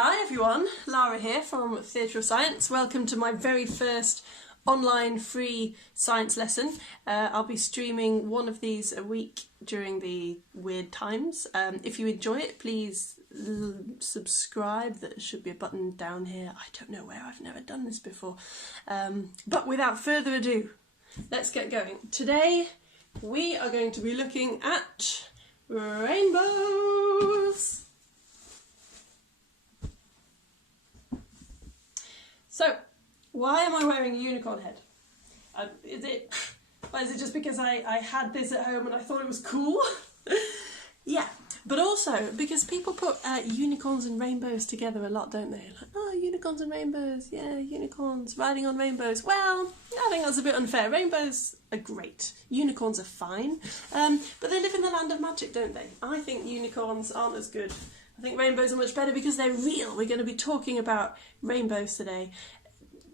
Hi everyone, Lara here from Theatre of Science. Welcome to my very first online free science lesson. I'll be streaming one of these a week during the weird times. If you enjoy it, please subscribe. There should be a button down here. I don't know where, I've never done this before. But without further ado, let's get going. Today we are going to be looking at rainbows. So, why am I wearing a unicorn head? Is it just because I had this at home and I thought it was cool? Yeah, but also because people put unicorns and rainbows together a lot, don't they? Like, oh, unicorns and rainbows, yeah, unicorns riding on rainbows. Well, I think that's a bit unfair. Rainbows are great. Unicorns are fine, but they live in the land of magic, don't they? I think unicorns aren't as good. I think rainbows are much better because they're real. We're going to be talking about rainbows today,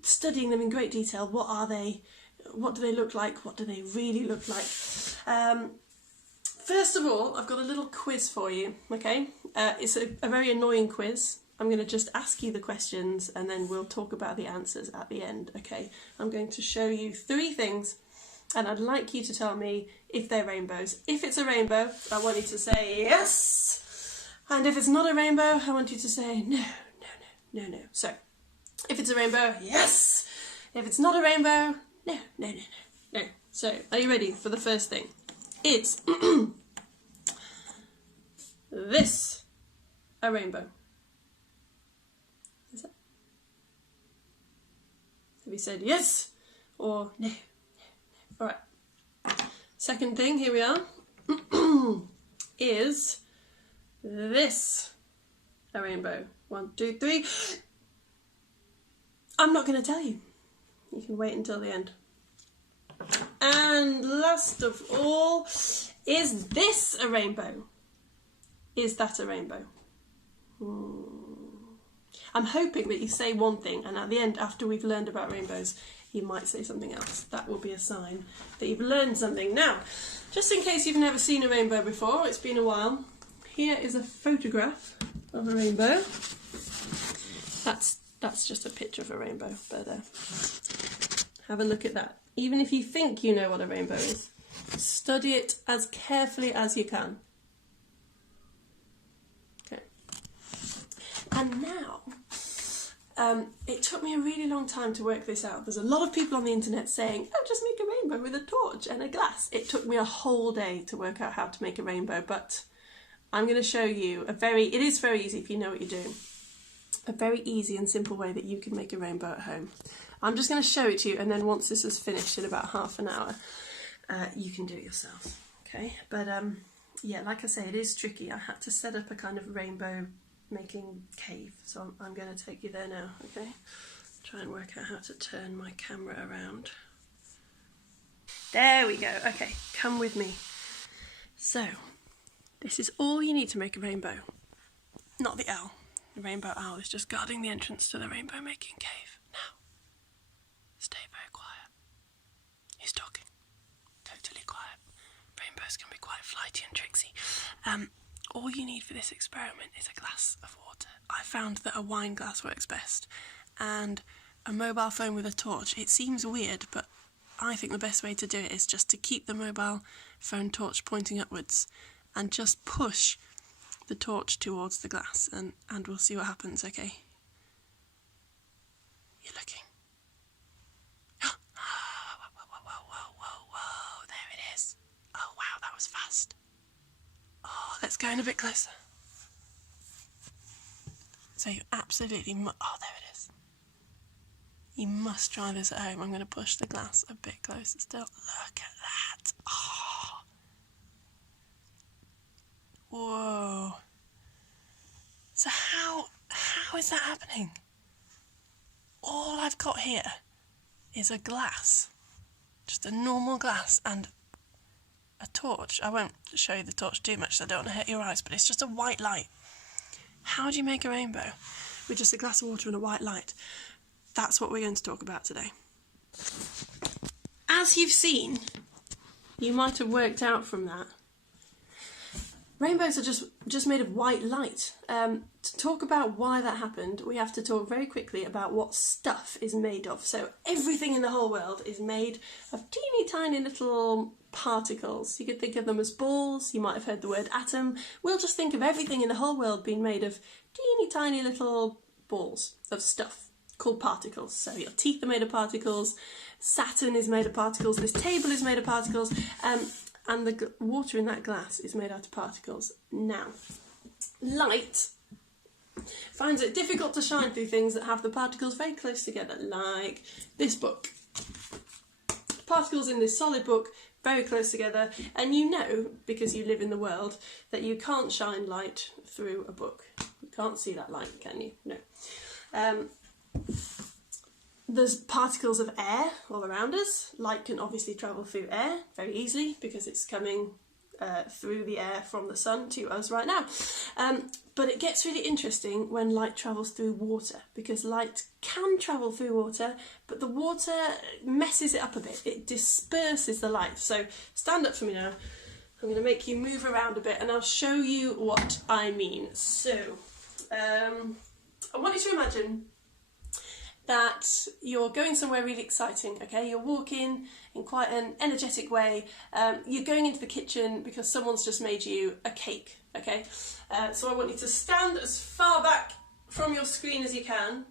studying them in great detail. What are they? What do they look like? What do they really look like? First of all, I've got a little quiz for you, okay? It's a very annoying quiz. I'm going to just ask you the questions and then we'll talk about the answers at the end, okay? I'm going to show you 3 things and I'd like you to tell me if they're rainbows. If it's a rainbow, I want you to say yes! And if it's not a rainbow, I want you to say no, no, no, no, no. So, if it's a rainbow, yes! If it's not a rainbow, no, no, no, no, no. So, are you ready for the first thing? Is this a rainbow? Is it? Have you said yes or no? No, no. All right. Second thing, here we are. Is this a rainbow? 1, 2, 3. I'm not going to tell you. You can wait until the end. And last of all, is this a rainbow? Is that a rainbow? I'm hoping that you say one thing and at the end, after we've learned about rainbows, you might say something else. That will be a sign that you've learned something. Now, just in case you've never seen a rainbow before, it's been a while, here is a photograph of a rainbow. That's just a picture of a rainbow, but have a look at that. Even if you think you know what a rainbow is, study it as carefully as you can. Okay. And now, it took me a really long time to work this out. There's a lot of people on the internet saying, oh, just make a rainbow with a torch and a glass. It took me a whole day to work out how to make a rainbow, but I'm going to show you it is very easy if you know what you're doing. A very easy and simple way that you can make a rainbow at home. I'm just going to show it to you and then once this is finished in about half an hour, you can do it yourself. Okay, but yeah, like I say, it is tricky. I had to set up a kind of rainbow making cave, so I'm going to take you there now, okay? Try and work out how to turn my camera around. There we go. Okay, come with me. So, this is all you need to make a rainbow. Not the owl. The rainbow owl is just guarding the entrance to the rainbow making cave. Now, stay very quiet. He's talking. Totally quiet. Rainbows can be quite flighty and tricksy. All you need for this experiment is a glass of water. I found that a wine glass works best. And a mobile phone with a torch. It seems weird, but I think the best way to do it is just to keep the mobile phone torch pointing upwards and just push the torch towards the glass and we'll see what happens, okay? You're looking. Whoa, there it is. Oh wow, that was fast. Oh, let's go in a bit closer. So you absolutely oh, there it is. You must try this at home. I'm going to push the glass a bit closer still. Look at that. Oh. Whoa. So how is that happening? All I've got here is a glass. Just a normal glass and a torch. I won't show you the torch too much so I don't want to hurt your eyes, but it's just a white light. How do you make a rainbow with just a glass of water and a white light? That's what we're going to talk about today. As you've seen, you might have worked out from that Rainbows are just made of white light. To talk about why that happened, we have to talk very quickly about what stuff is made of. So everything in the whole world is made of teeny tiny little particles. You could think of them as balls. You might have heard the word atom. We'll just think of everything in the whole world being made of teeny tiny little balls of stuff called particles. So your teeth are made of particles, Saturn is made of particles, this table is made of particles, and the water in that glass is made out of particles. Now, light finds it difficult to shine through things that have the particles very close together, like this book. Particles in this solid book, very close together, and you know, because you live in the world, that you can't shine light through a book. You can't see that light, can you? No. There's particles of air all around us. Light can obviously travel through air very easily because it's coming through the air from the sun to us right now. But it gets really interesting when light travels through water, because light can travel through water, but the water messes it up a bit. It disperses the light. So stand up for me now. I'm going to make you move around a bit and I'll show you what I mean. So I want you to imagine that you're going somewhere really exciting, okay? You're walking in quite an energetic way. You're going into the kitchen because someone's just made you a cake, okay? So I want you to stand as far back from your screen as you can.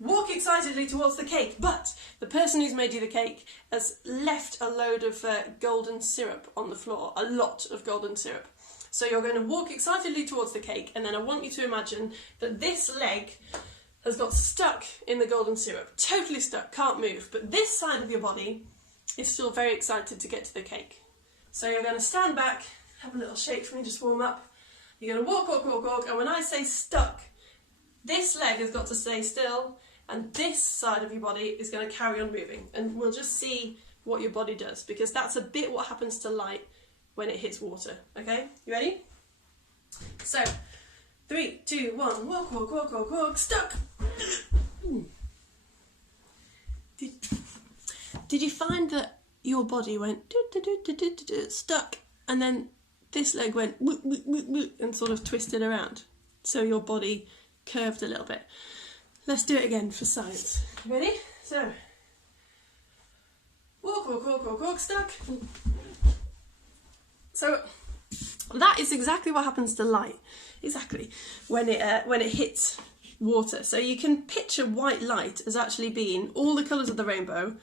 Walk excitedly towards the cake, but the person who's made you the cake has left a load of golden syrup on the floor, a lot of golden syrup. So you're going to walk excitedly towards the cake, and then I want you to imagine that this leg has got stuck in the golden syrup, totally stuck, can't move, but this side of your body is still very excited to get to the cake. So you're going to stand back, have a little shake for me, just warm up. You're going to walk, walk, walk, walk, and when I say stuck, this leg has got to stay still, and this side of your body is going to carry on moving, and we'll just see what your body does, because that's a bit what happens to light when it hits water, okay? You ready? So, 3, 2, 1, walk, walk, walk, walk, walk, stuck! Did you find that your body went stuck, and then this leg went and sort of twisted around, so your body curved a little bit? Let's do it again for science. Ready? So, walk, walk, walk, walk, walk, stuck. So that is exactly what happens to light. Exactly when it hits water. So you can picture white light as actually being all the colours of the rainbow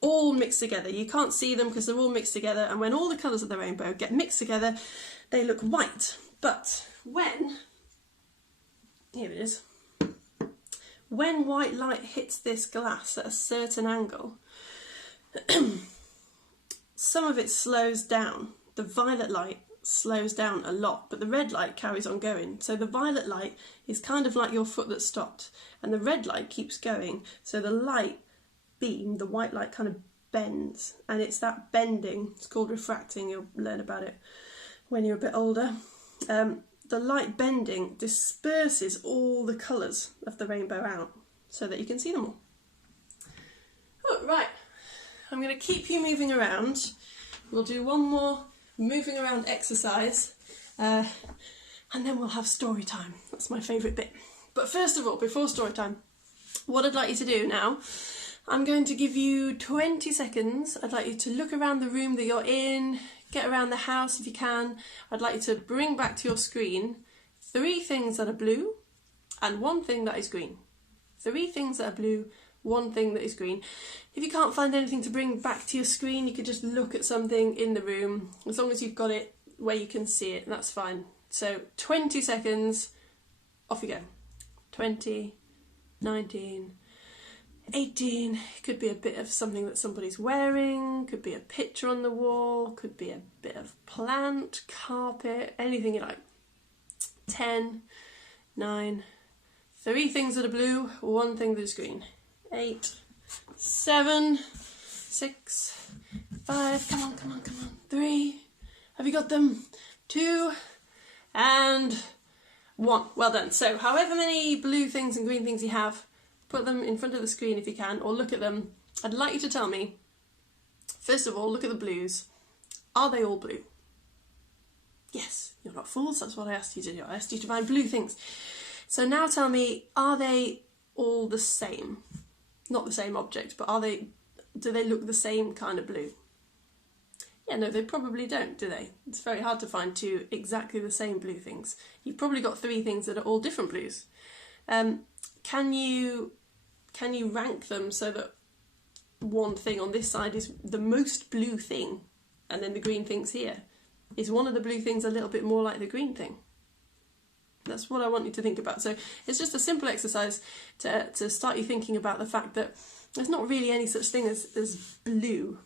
all mixed together. You can't see them because they're all mixed together, and when all the colours of the rainbow get mixed together, they look white. But when, here it is, when white light hits this glass at a certain angle, some of it slows down. The violet light slows down a lot, but the red light carries on going. So the violet light is kind of like your foot that stopped, and the red light keeps going. So the light beam, the white light, kind of bends, and it's that bending, it's called refracting, you'll learn about it when you're a bit older. The light bending disperses all the colours of the rainbow out so that you can see them all. Oh, right, I'm going to keep you moving around. We'll do one more moving around exercise, and then we'll have story time. That's my favourite bit. But first of all, before story time, what I'd like you to do now, I'm going to give you 20 seconds. I'd like you to look around the room that you're in, get around the house if you can. I'd like you to bring back to your screen 3 things that are blue and 1 thing that is green. 3 things that are blue, 1 thing that is green. If you can't find anything to bring back to your screen, you could just look at something in the room. As long as you've got it where you can see it, that's fine. So 20 seconds, off you go. 20, 19, 18, could be a bit of something that somebody's wearing, could be a picture on the wall, could be a bit of plant, carpet, anything you like. 10, 9, 3 things that are blue, 1 thing that is green. 8, 7, 6, 5, come on, come on, come on. 3, have you got them? 2, and 1. Well done. So however many blue things and green things you have, put them in front of the screen if you can, or look at them. I'd like you to tell me, first of all, look at the blues. Are they all blue? Yes, you're about fools. That's what I asked you to do. I asked you to find blue things. So now tell me, are they all the same? Not the same object, but do they look the same kind of blue? Yeah, no, they probably don't, do they? It's very hard to find two exactly the same blue things. You've probably got three things that are all different blues. Can you rank them so that one thing on this side is the most blue thing, and then the green thing's here? Is one of the blue things a little bit more like the green thing? That's what I want you to think about. So it's just a simple exercise to start you thinking about the fact that there's not really any such thing as blue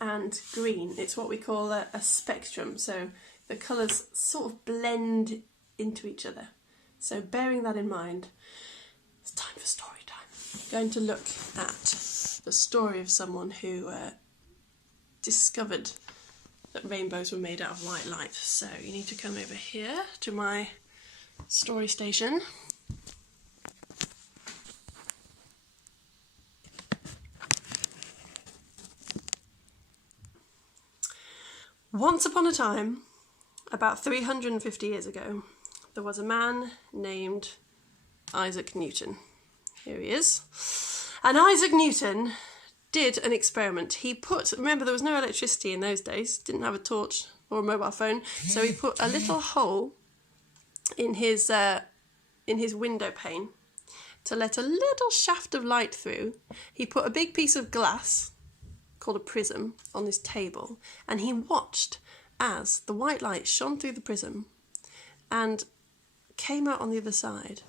and green. It's what we call a spectrum. So the colours sort of blend into each other. So bearing that in mind, it's time for story time. We're going to look at the story of someone who discovered that rainbows were made out of white light. So you need to come over here to my story station. Once upon a time, about 350 years ago, there was a man named Isaac Newton. Here he is. And Isaac Newton did an experiment. Remember, there was no electricity in those days, didn't have a torch or a mobile phone, so he put a little hole in his window pane to let a little shaft of light through. He put a big piece of glass called a prism on this table, and he watched as the white light shone through the prism and came out on the other side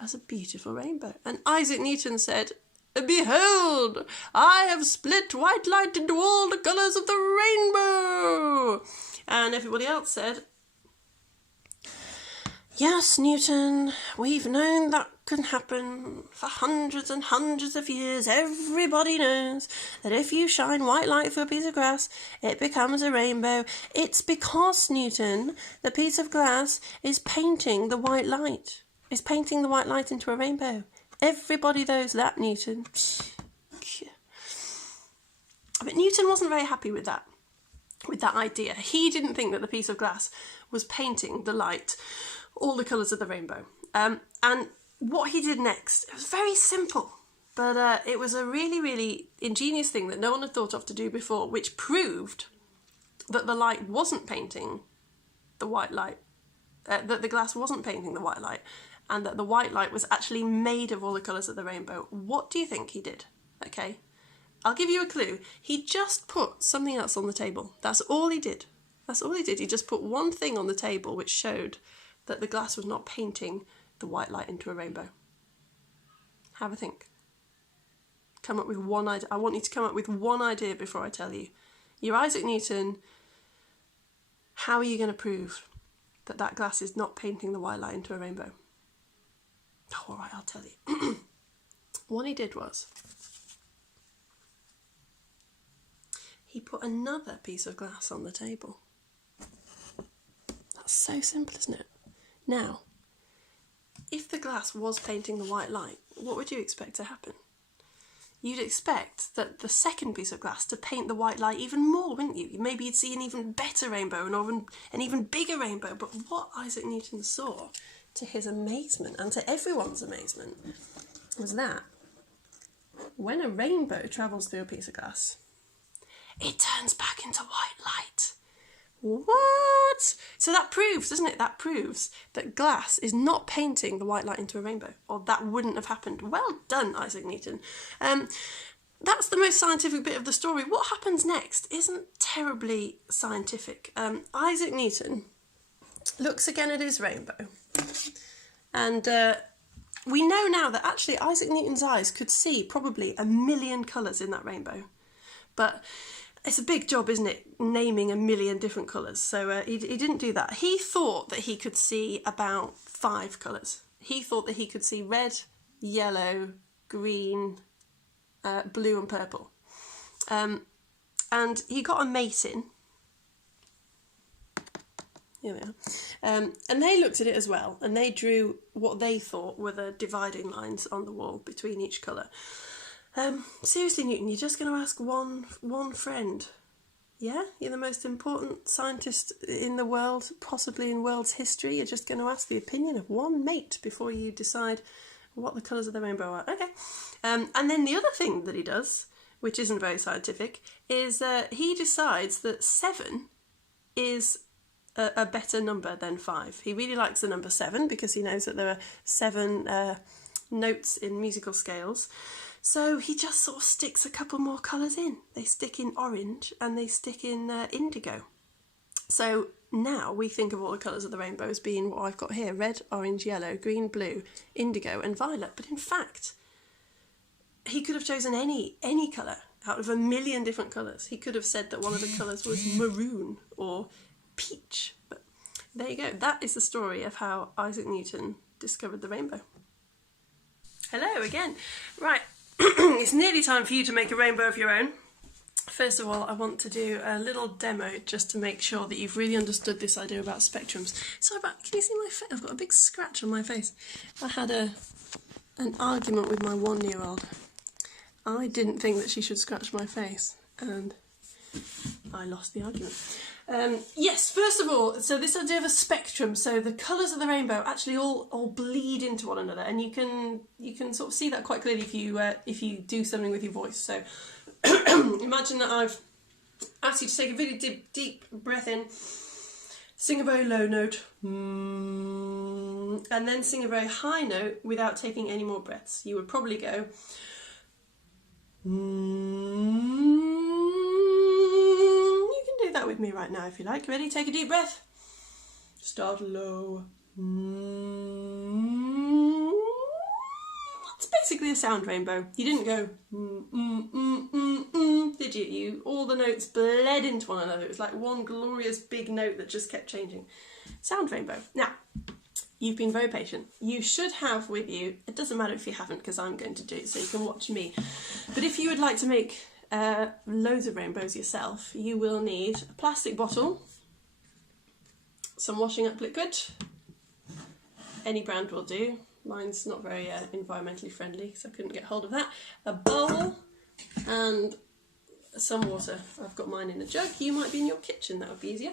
as a beautiful rainbow. And Isaac Newton said, "Behold, I have split white light into all the colours of the rainbow." And everybody else said, "Yes, Newton, we've known that can happen for hundreds and hundreds of years. Everybody knows that if you shine white light through a piece of glass, it becomes a rainbow. It's because, Newton, the piece of glass is painting the white light. It's painting the white light into a rainbow. Everybody knows that, Newton." But Newton wasn't very happy with that idea. He didn't think that the piece of glass was painting the light all the colours of the rainbow. And what he did next, it was very simple, but it was a really, really ingenious thing that no one had thought of to do before, which proved that the light wasn't painting the white light, that the glass wasn't painting the white light, and that the white light was actually made of all the colours of the rainbow. What do you think he did? Okay, I'll give you a clue. He just put something else on the table. That's all he did. That's all he did. He just put one thing on the table which showed that the glass was not painting the white light into a rainbow. Have a think. Come up with one idea. I want you to come up with one idea before I tell you. You're Isaac Newton. How are you going to prove that that glass is not painting the white light into a rainbow? Oh, all right, I'll tell you. What he did was, he put another piece of glass on the table. That's so simple, isn't it? Now, if the glass was painting the white light, what would you expect to happen? You'd expect that the second piece of glass to paint the white light even more, wouldn't you? Maybe you'd see an even better rainbow and an even bigger rainbow. But what Isaac Newton saw, to his amazement and to everyone's amazement, was that when a rainbow travels through a piece of glass, it turns back into white light. What? So that proves, doesn't it? That proves that glass is not painting the white light into a rainbow, or that wouldn't have happened. Well done, Isaac Newton. That's the most scientific bit of the story. What happens next isn't terribly scientific. Isaac Newton looks again at his rainbow, and we know now that actually Isaac Newton's eyes could see probably 1 million colours in that rainbow. But it's a big job, isn't it, naming 1 million different colours. So he didn't do that. He thought that he could see about 5 colours. He thought that he could see red, yellow, green, blue and purple. And he got a mate in. Here we are. And they looked at it as well, and they drew what they thought were the dividing lines on the wall between each colour. Seriously, Newton, you're just going to ask one friend Yeah, you're the most important scientist in the world, possibly in world's history. You're just going to ask the opinion of one mate before you decide what the colours of the rainbow are. Okay. And then the other thing that he does, which isn't very scientific, is he decides that 7 is a better number than 5. He really likes the number 7 because he knows that there are 7 notes in musical scales. So he just sort of sticks a couple more colours in. They stick in orange and they stick in indigo. So now we think of all the colours of the rainbow as being what I've got here: red, orange, yellow, green, blue, indigo and violet. But in fact, he could have chosen any colour out of a million different colours. He could have said that one of the colours was maroon or peach. But there you go. That is the story of how Isaac Newton discovered the rainbow. Hello again. Right, it's nearly time for you to make a rainbow of your own. First of all, I want to do a little demo just to make sure that you've really understood this idea about spectrums. Sorry about, can you see my face? I've got a big scratch on my face. I had an argument with my 1-year-old. I didn't think that she should scratch my face, and I lost the argument. Yes, first of all, so this idea of a spectrum, so the colours of the rainbow actually all bleed into one another, and you can sort of see that quite clearly if you do something with your voice. So imagine that I've asked you to take a really deep breath in, sing a very low note, and then sing a very high note without taking any more breaths. You would probably go that with me right now if you like. Ready? Take a deep breath. Start low. It's basically a sound rainbow. You didn't go did you? All the notes bled into one another. It was like one glorious big note that just kept changing. Sound rainbow. Now, you've been very patient. You should have with you, it doesn't matter if you haven't because I'm going to do it so you can watch me, but if you would like to make loads of rainbows yourself, you will need a plastic bottle, some washing up liquid, any brand will do, mine's not very environmentally friendly so I couldn't get hold of that, a bowl and some water. I've got mine in a jug, you might be in your kitchen, that would be easier.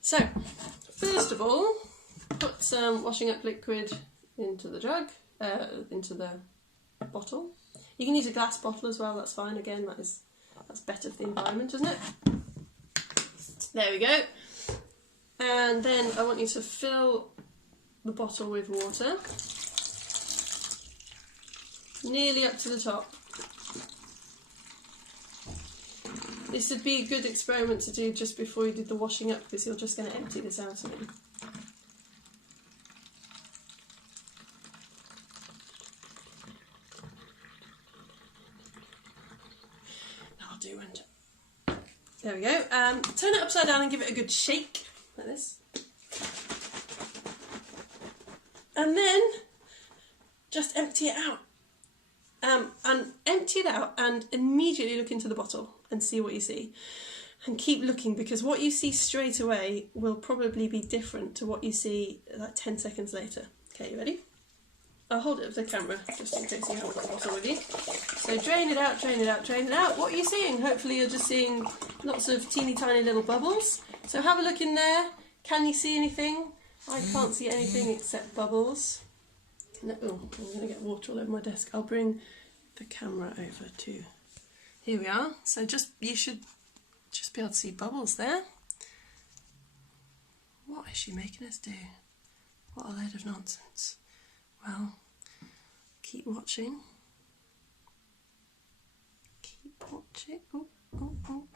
So first of all, put some washing up liquid into the jug, into the bottle. You can use a glass bottle as well, that's fine. Again, that's better for the environment, isn't it? There we go. And then I want you to fill the bottle with water, nearly up to the top. This would be a good experiment to do just before you did the washing up because you're just going to empty this out of it. There we go. Turn it upside down and give it a good shake, like this. And then just empty it out. And empty it out and immediately look into the bottle and see what you see. And keep looking because what you see straight away will probably be different to what you see like 10 seconds later. Okay, you ready? I'll hold it with the camera just in case you haven't got the bottle with you. So drain it out, drain it out, drain it out. What are you seeing? Hopefully you're just seeing lots of teeny tiny little bubbles. So have a look in there. Can you see anything? I can't see anything except bubbles. No, oh, I'm going to get water all over my desk. I'll bring the camera over too. Here we are. So you should just be able to see bubbles there. What is she making us do? What a load of nonsense. Well, keep watching. Keep watching. Oh, oh, oh.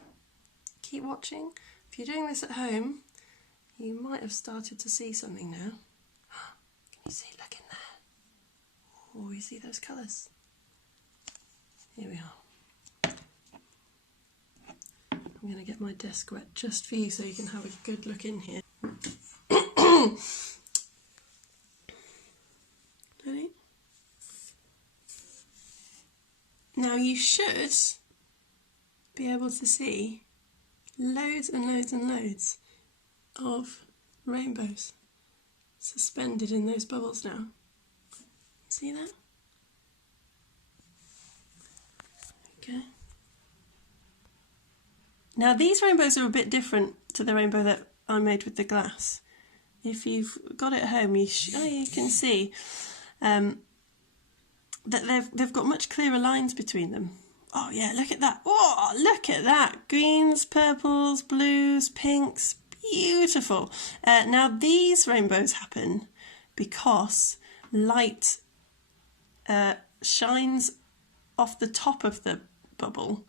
Keep watching. If you're doing this at home, you might have started to see something now. Can you see? Look in there. Oh, you see those colours? Here we are. I'm going to get my desk wet just for you so you can have a good look in here. Ready? Now you should be able to see loads and loads and loads of rainbows suspended in those bubbles now. See that? Okay. Now these rainbows are a bit different to the rainbow that I made with the glass. If you've got it at home, you can see that they've got much clearer lines between them. Oh yeah, look at that. Oh, look at that. Greens, purples, blues, pinks. Beautiful. Now these rainbows happen because light shines off the top of the bubble,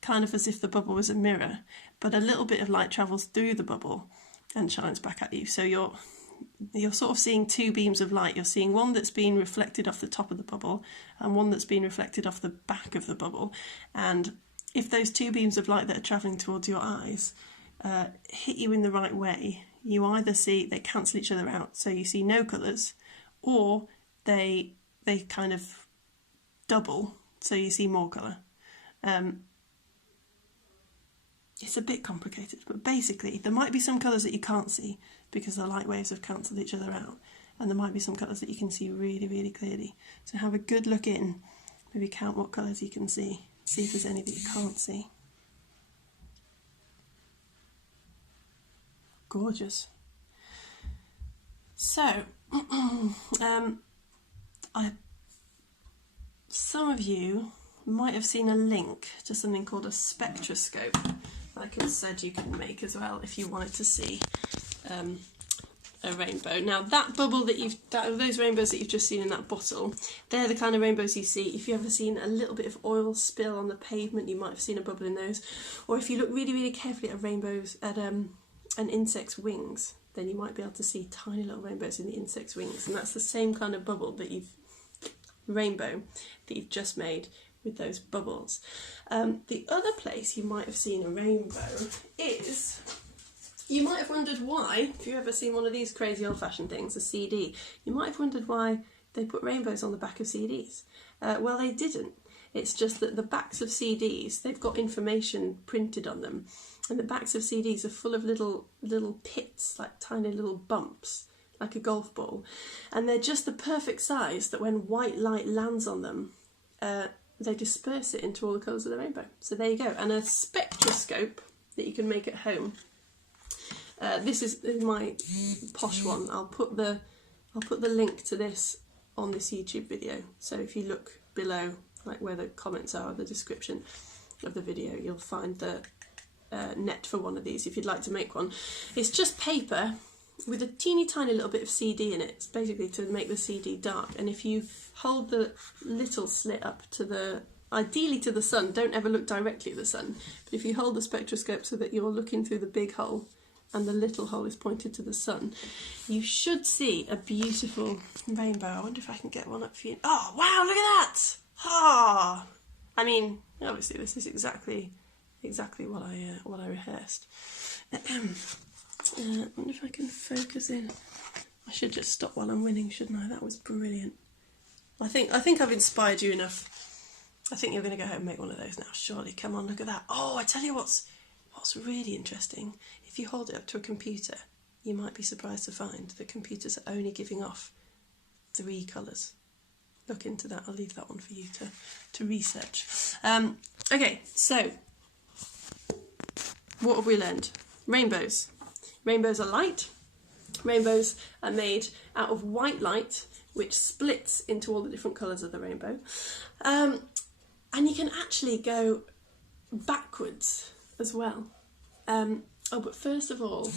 kind of as if the bubble was a mirror, but a little bit of light travels through the bubble and shines back at you. So you're sort of seeing two beams of light. You're seeing one that's being reflected off the top of the bubble and one that's being reflected off the back of the bubble. And if those two beams of light that are travelling towards your eyes hit you in the right way, you either see they cancel each other out, so you see no colours, or they kind of double, so you see more colour. It's a bit complicated, but basically there might be some colours that you can't see because the light waves have cancelled each other out, and there might be some colours that you can see really, really clearly. So have a good look in, maybe count what colours you can see if there's any that you can't see. Gorgeous. So, some of you might have seen a link to something called a spectroscope, like I said you can make as well if you wanted to see a rainbow. Now that bubble those rainbows that you've just seen in that bottle, they're the kind of rainbows you see. If you've ever seen a little bit of oil spill on the pavement, you might have seen a bubble in those. Or if you look really, really carefully at rainbows, at an insect's wings, then you might be able to see tiny little rainbows in the insect's wings. And that's the same kind of rainbow that you've just made with those bubbles. The other place you might have seen a rainbow is, you might have wondered why, if you've ever seen one of these crazy old-fashioned things, a CD, you might have wondered why they put rainbows on the back of CDs. Well, they didn't. It's just that the backs of CDs, they've got information printed on them, and the backs of CDs are full of little pits, like tiny little bumps, like a golf ball, and they're just the perfect size that when white light lands on them, they disperse it into all the colours of the rainbow. So there you go. And a spectroscope that you can make at home. This is my posh one. I'll put the link to this on this YouTube video. So if you look below, like where the comments are, the description of the video, you'll find the net for one of these if you'd like to make one. It's just paper with a teeny tiny little bit of CD in it. It's basically to make the CD dark, and if you hold the little slit up to ideally to the sun, don't ever look directly at the sun, but if you hold the spectroscope so that you're looking through the big hole and the little hole is pointed to the sun, you should see a beautiful rainbow. I wonder if I can get one up for you. Oh wow, look at that! Ah, I mean, obviously this is exactly what I rehearsed. I wonder if I can focus in. I should just stop while I'm winning, shouldn't I? That was brilliant. I think I've inspired you enough. I think you're going to go home and make one of those now, surely. Come on, look at that. Oh, I tell you what's really interesting. If you hold it up to a computer, you might be surprised to find that computers are only giving off 3 colours. Look into that. I'll leave that one for you to research. Okay, so what have we learned? Rainbows. Rainbows are light. Rainbows are made out of white light, which splits into all the different colours of the rainbow. And you can actually go backwards as well. But first of all,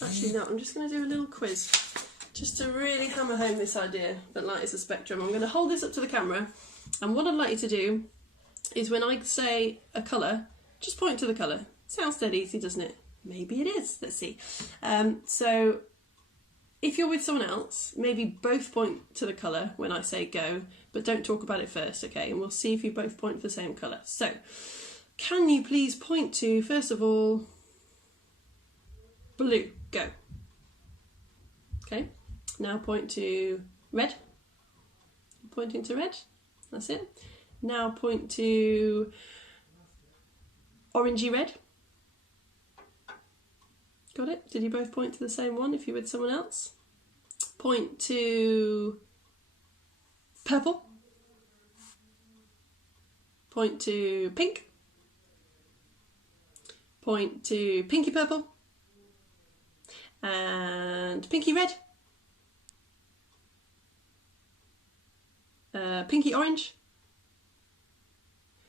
actually no, I'm just going to do a little quiz, just to really hammer home this idea that light is a spectrum. I'm going to hold this up to the camera, and what I'd like you to do is when I say a colour, just point to the colour. Sounds dead easy, doesn't it? Maybe it is. Let's see. So if you're with someone else, maybe both point to the colour when I say go, but don't talk about it first, okay? And we'll see if you both point to the same colour. So can you please point to, first of all, blue? Go. Okay. Now point to red. Pointing to red. That's it. Now point to orangey red. Got it? Did you both point to the same one if you're with someone else? Point to purple. Point to pink. point to pinky purple and pinky red, pinky orange.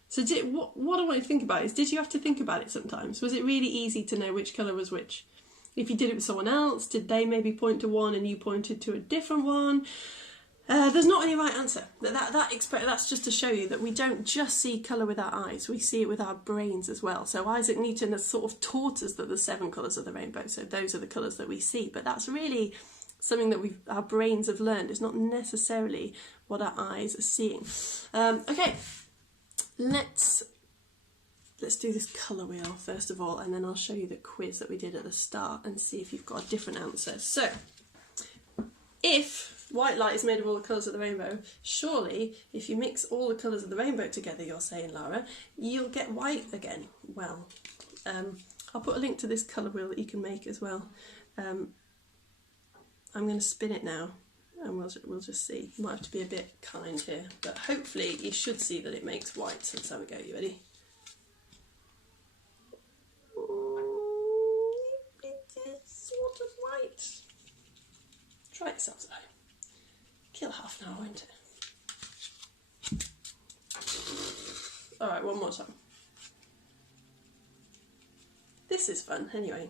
So what I want you to think about is, did you have to think about it sometimes? Was it really easy to know which colour was which? If you did it with someone else, did they maybe point to one and you pointed to a different one? There's not any right answer. That's just to show you that we don't just see colour with our eyes, we see it with our brains as well. So Isaac Newton has sort of taught us that there's 7 colours of the rainbow, so those are the colours that we see. But that's really something that our brains have learned. It's not necessarily what our eyes are seeing. Okay, let's do this colour wheel first of all, and then I'll show you the quiz that we did at the start and see if you've got a different answer. So, if white light is made of all the colours of the rainbow, surely if you mix all the colours of the rainbow together, you're saying, Lara, you'll get white again. Well, I'll put a link to this colour wheel that you can make as well. I'm going to spin it now and we'll just see. You might have to be a bit kind here, but hopefully you should see that it makes white. So let's have a go. You ready? It is sort of white. Try it yourselves at home. Kill half an hour, won't it? Alright, one more time. This is fun, anyway.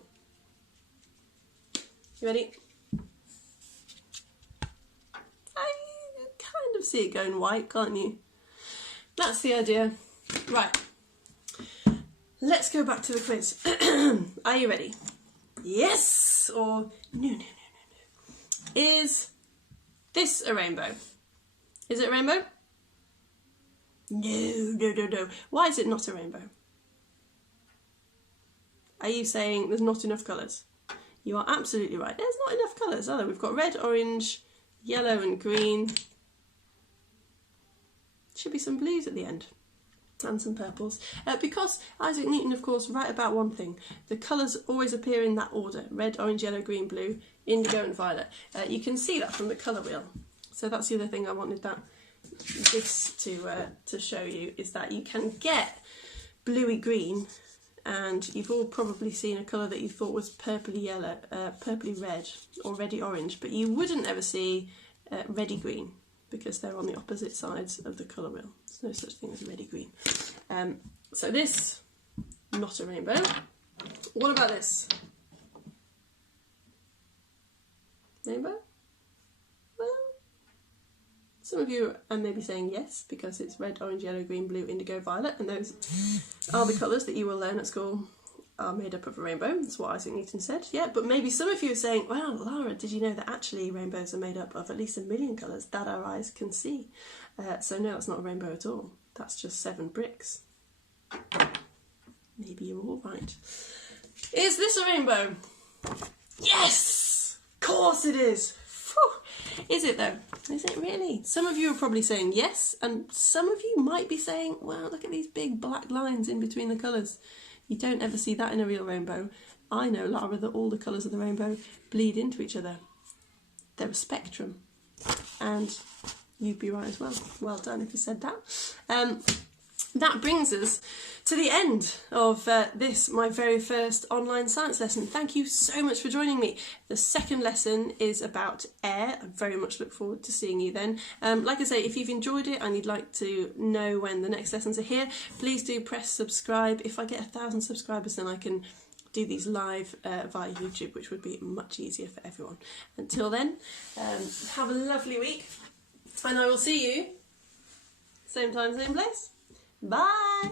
You ready? I kind of see it going white, can't you? That's the idea. Right. Let's go back to the quiz. Are you ready? Yes or no. Is this a rainbow? Is it a rainbow? No. Why is it not a rainbow? Are you saying there's not enough colours? You are absolutely right. There's not enough colours, are there? We've got red, orange, yellow and green. Should be some blues at the end. And some purples. Because Isaac Newton, of course, right about one thing. The colours always appear in that order. Red, orange, yellow, green, blue, indigo and violet. You can see that from the colour wheel. So that's the other thing I wanted this to show you, is that you can get bluey green, and you've all probably seen a colour that you thought was purpley yellow, purpley red or reddy orange, but you wouldn't ever see reddy green, because they're on the opposite sides of the colour wheel. There's no such thing as reddy green. So this, not a rainbow. What about this? Rainbow? Well, some of you are maybe saying yes, because it's red, orange, yellow, green, blue, indigo, violet, and those are the colours that you will learn at school are made up of a rainbow. That's what Isaac Newton said. Yeah, but maybe some of you are saying, well, Lara, did you know that actually rainbows are made up of at least 1 million colours that our eyes can see? So no, that's not a rainbow at all. That's just 7 bricks. Maybe you're all right. Is this a rainbow? Yes! Of course it is! Phew. Is it though? Is it really? Some of you are probably saying yes, and some of you might be saying, well, look at these big black lines in between the colours. You don't ever see that in a real rainbow. I know, Lara, that all the colours of the rainbow bleed into each other. They're a spectrum. And you'd be right as well. Well done if you said that. That brings us to the end of this, my very first online science lesson. Thank you so much for joining me. The second lesson is about air. I very much look forward to seeing you then. Like I say, if you've enjoyed it and you'd like to know when the next lessons are here, please do press subscribe. If I get 1,000 subscribers, then I can do these live via YouTube, which would be much easier for everyone. Until then, have a lovely week, and I will see you same time, same place. Bye!